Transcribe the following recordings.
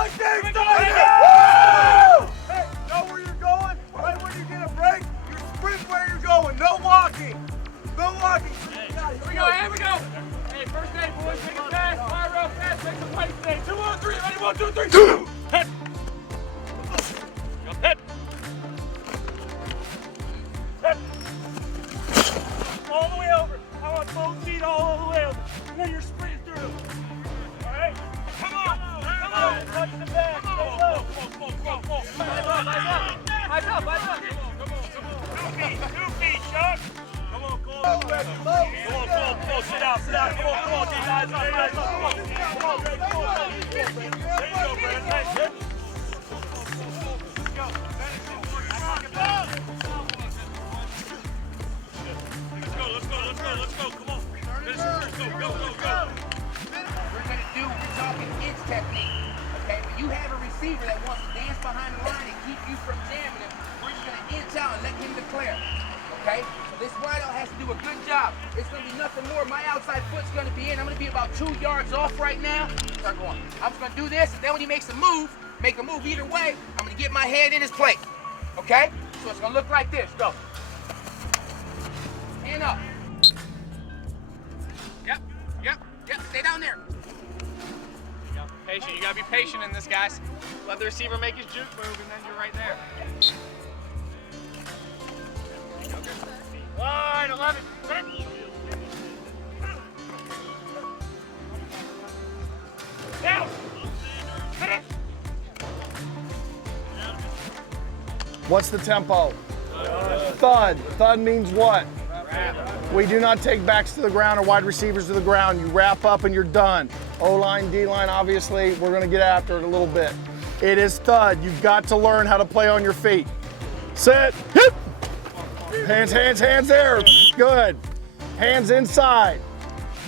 Like that, hey, know where you're going? Right when you get a break, you sprint where you're going. No walking. No walking. Hey, here we go, here we go. Hey, first aid, boys. Take a pass. Fire up fast. Take some weight today. 2 on 3. Ready? 1, 2, 3. 2. Hit. Go hit. Hit. All the way over. I want both feet all the way over. And then you're sprinting through. All right? Come on. Come on. Touch the back. Come on. Come on. Eyes up. Eyes up. Eyes up. Eyes up. Come on. 2 feet, Chuck. Come on, Cole. Come on. Sit out. Sit out. Come on. Take eyes up. Eyes up. Come on. Come on. There you go, Brandon. Nice hit. Let's go. Let's go. Come on. Let's go. Go. We're going to do, we're talking inch technique, okay? When you have a receiver that wants to dance behind the line and keep you from jamming him, we're just going to inch out and let him declare, okay? So this wideout has to do a good job. It's going to be nothing more. My outside foot's going to be in. I'm going to be about 2 yards off right now. Start going. I'm just going to do this, and then when he makes a move, make a move either way, I'm going to get my hand in his plate, okay? So it's going to look like this. Go. Hand up. Yep, stay down there. Patient. You gotta be patient in this, guys. Let the receiver make his juke move, and then you're right there. Line 11. Down. What's the tempo? Thud. Thud means what? We do not take backs to the ground or wide receivers to the ground. You wrap up and you're done. O-line, D-line, obviously, we're going to get after it a little bit. It is thud. You've got to learn how to play on your feet. Set, hit. Hands there. Good. Hands inside.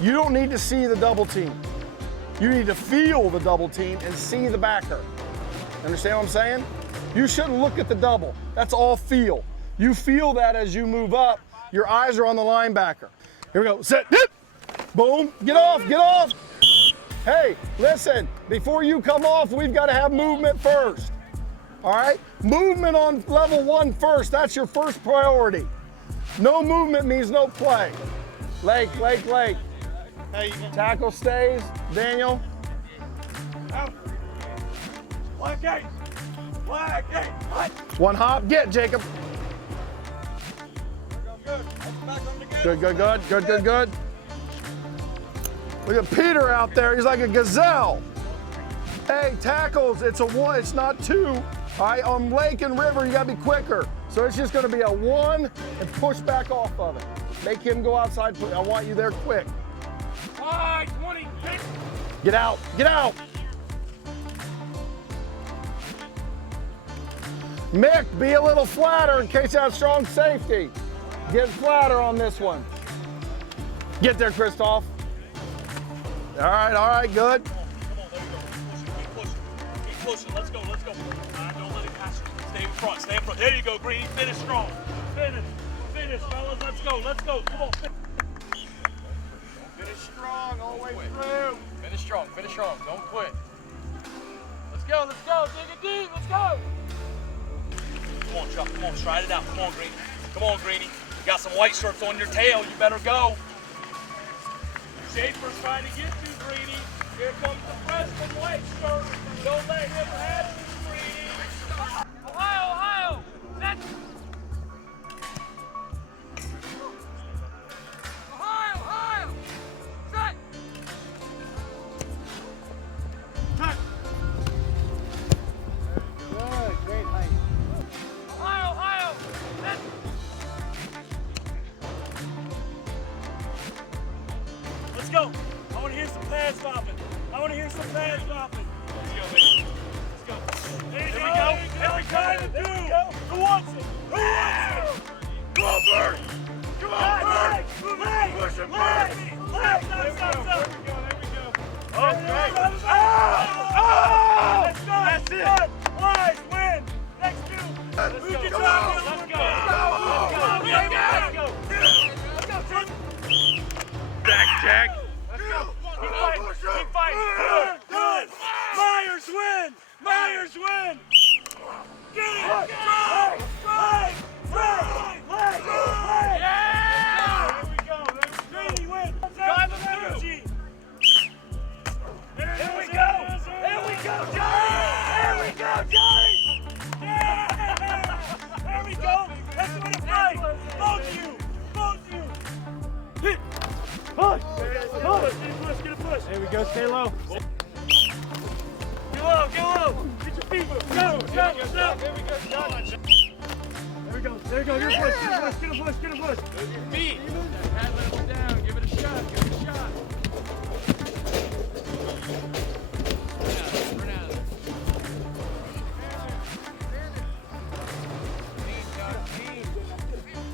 You don't need to see the double team. You need to feel the double team and see the backer. Understand what I'm saying? You shouldn't look at the double. That's all feel. You feel that as you move up. Your eyes are on the linebacker. Here we go. Set, hit. Boom. Get off. Hey, listen, before you come off, we've got to have movement first. All right? Movement on level 1 first. That's your first priority. No movement means no play. Lake. Hey, tackle stays. Daniel. Out. Black eight. One hop. Get, Jacob. Good. Look at Peter out there. He's like a gazelle. Hey, tackles, it's a 1, it's not 2. All right, on Lake and River, you gotta be quicker. So it's just gonna be a 1 and push back off of it. Make him go outside. I want you there quick. 20. Get out. Mick, be a little flatter in case you have strong safety. Get flatter on this one. Get there, Christoph. All right, good. Come on, there you go. Keep pushing. Let's go. Don't let it pass you. Stay in front. There you go, Green. Finish strong. Finish, fellas. Let's go. Come on. Finish strong all the way through. Finish strong. Don't quit. Let's go. Dig it deep. Let's go. Come on, Chuck. Come on, stride it out. Come on, Greenie. You got some white shirts on your tail. You better go. Schaefer's trying to get you, Greenie. Here comes the freshman white shirt. Don't let him have you, Greenie. Ohio. Set. Ohio. Set. Cut. Good, great height. Ohio. Set. Let's go. I want to hear some pads dropping. Let's go, baby. Let's go. There we go. Every time to do. Who wants it? Come on, Bert. Push him, Bert. Stop. There we go. Okay. Let's go. That's it. Wise, win. Next 2. Let's go. Jack. Let's go. Keep fighting. Good. Myers win. go, stay low. Get low, get low. Get your feet moving. Go, go. Here we go, John. There we go, your push, get a push. Move your feet. That pad level down. Give it a shot. Run out of there.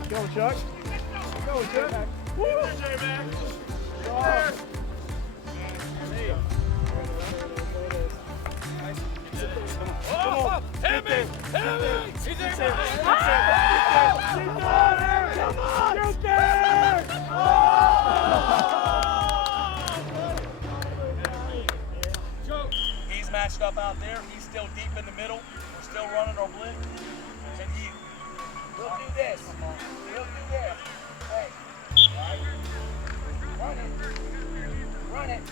Go, Chuck. Go, Chuck. Woo! J-Mac. Oh, hit me! He's in there. Come on! Shoot there! He's matched up out there. He's still deep in the middle. We're still running our blitz. And you. We'll do this. We'll do this. Hey. Run it.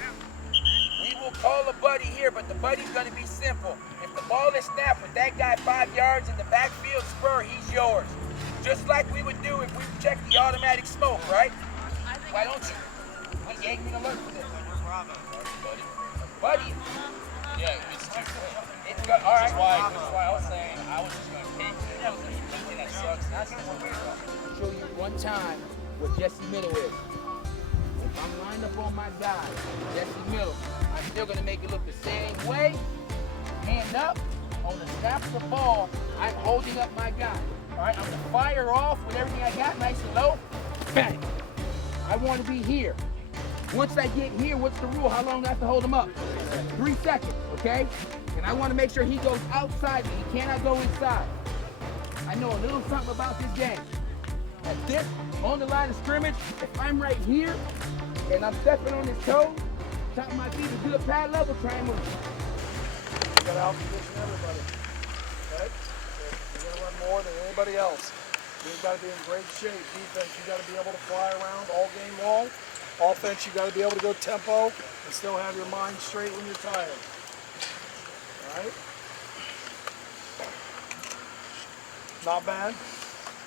We will call a buddy here, but the buddy's going to be simple. If the ball is snapped with that guy 5 yards in the backfield spur, he's yours. Just like we would do if we checked the automatic smoke, right? Why don't you? We gave me an alert for this. Buddy. Yeah, it's too quick. It's good. All right. That's why I was saying I was just going to take it. That sucks. I'll show you one time what Jesse Miller is. If I'm lined up on my guy, Jesse Miller, I'm still going to make it look the same way. Hand up. On the snap of the ball, I'm holding up my guy. All right, I'm going to fire off with everything I got, nice and low. Bang. I want to be here. Once I get here, what's the rule? How long do I have to hold him up? 3 seconds, okay? And I want to make sure he goes outside me. He cannot go inside. I know a little something about this game. At this, on the line of scrimmage, if I'm right here and I'm stepping on his toes, top of my feet is good pad level, try and move. You got to out-position everybody. Okay? You're going to run more than anybody else. You've got to be in great shape. Defense, you got to be able to fly around all game long. Offense, you got to be able to go tempo and still have your mind straight when you're tired. All right? Not bad.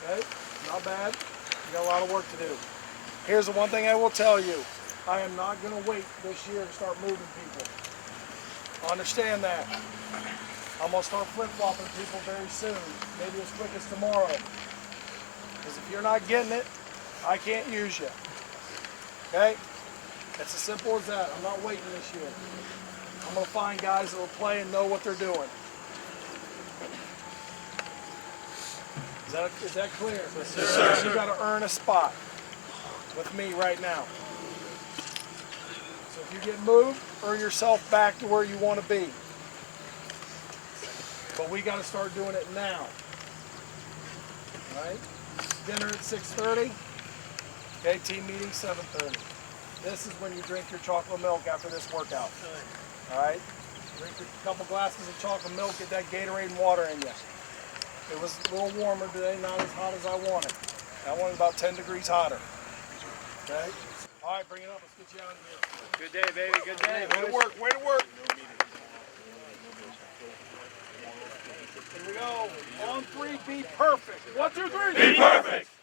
Okay? Not bad. You got a lot of work to do. Here's the one thing I will tell you. I am not going to wait this year to start moving people. Understand that. I'm going to start flip-flopping people very soon. Maybe as quick as tomorrow. Because if you're not getting it, I can't use you. Okay? It's as simple as that. I'm not waiting this year. I'm going to find guys that will play and know what they're doing. Is that clear? Yes, sir. You got to earn a spot with me right now. So if you get moved, earn yourself back to where you want to be. But we got to start doing it now. All right? Dinner at 6:30. Okay, team meeting 7:30. This is when you drink your chocolate milk after this workout. All right? Drink a couple glasses of chocolate milk, get that Gatorade and water in you. It was a little warmer today, not as hot as I wanted. I wanted about 10 degrees hotter. Okay? All right, bring it up. Let's get you out of here. Good day, baby. Good day. Way to work, way to work. Here we go. On 3, be perfect. 1, 2, 3. Be perfect.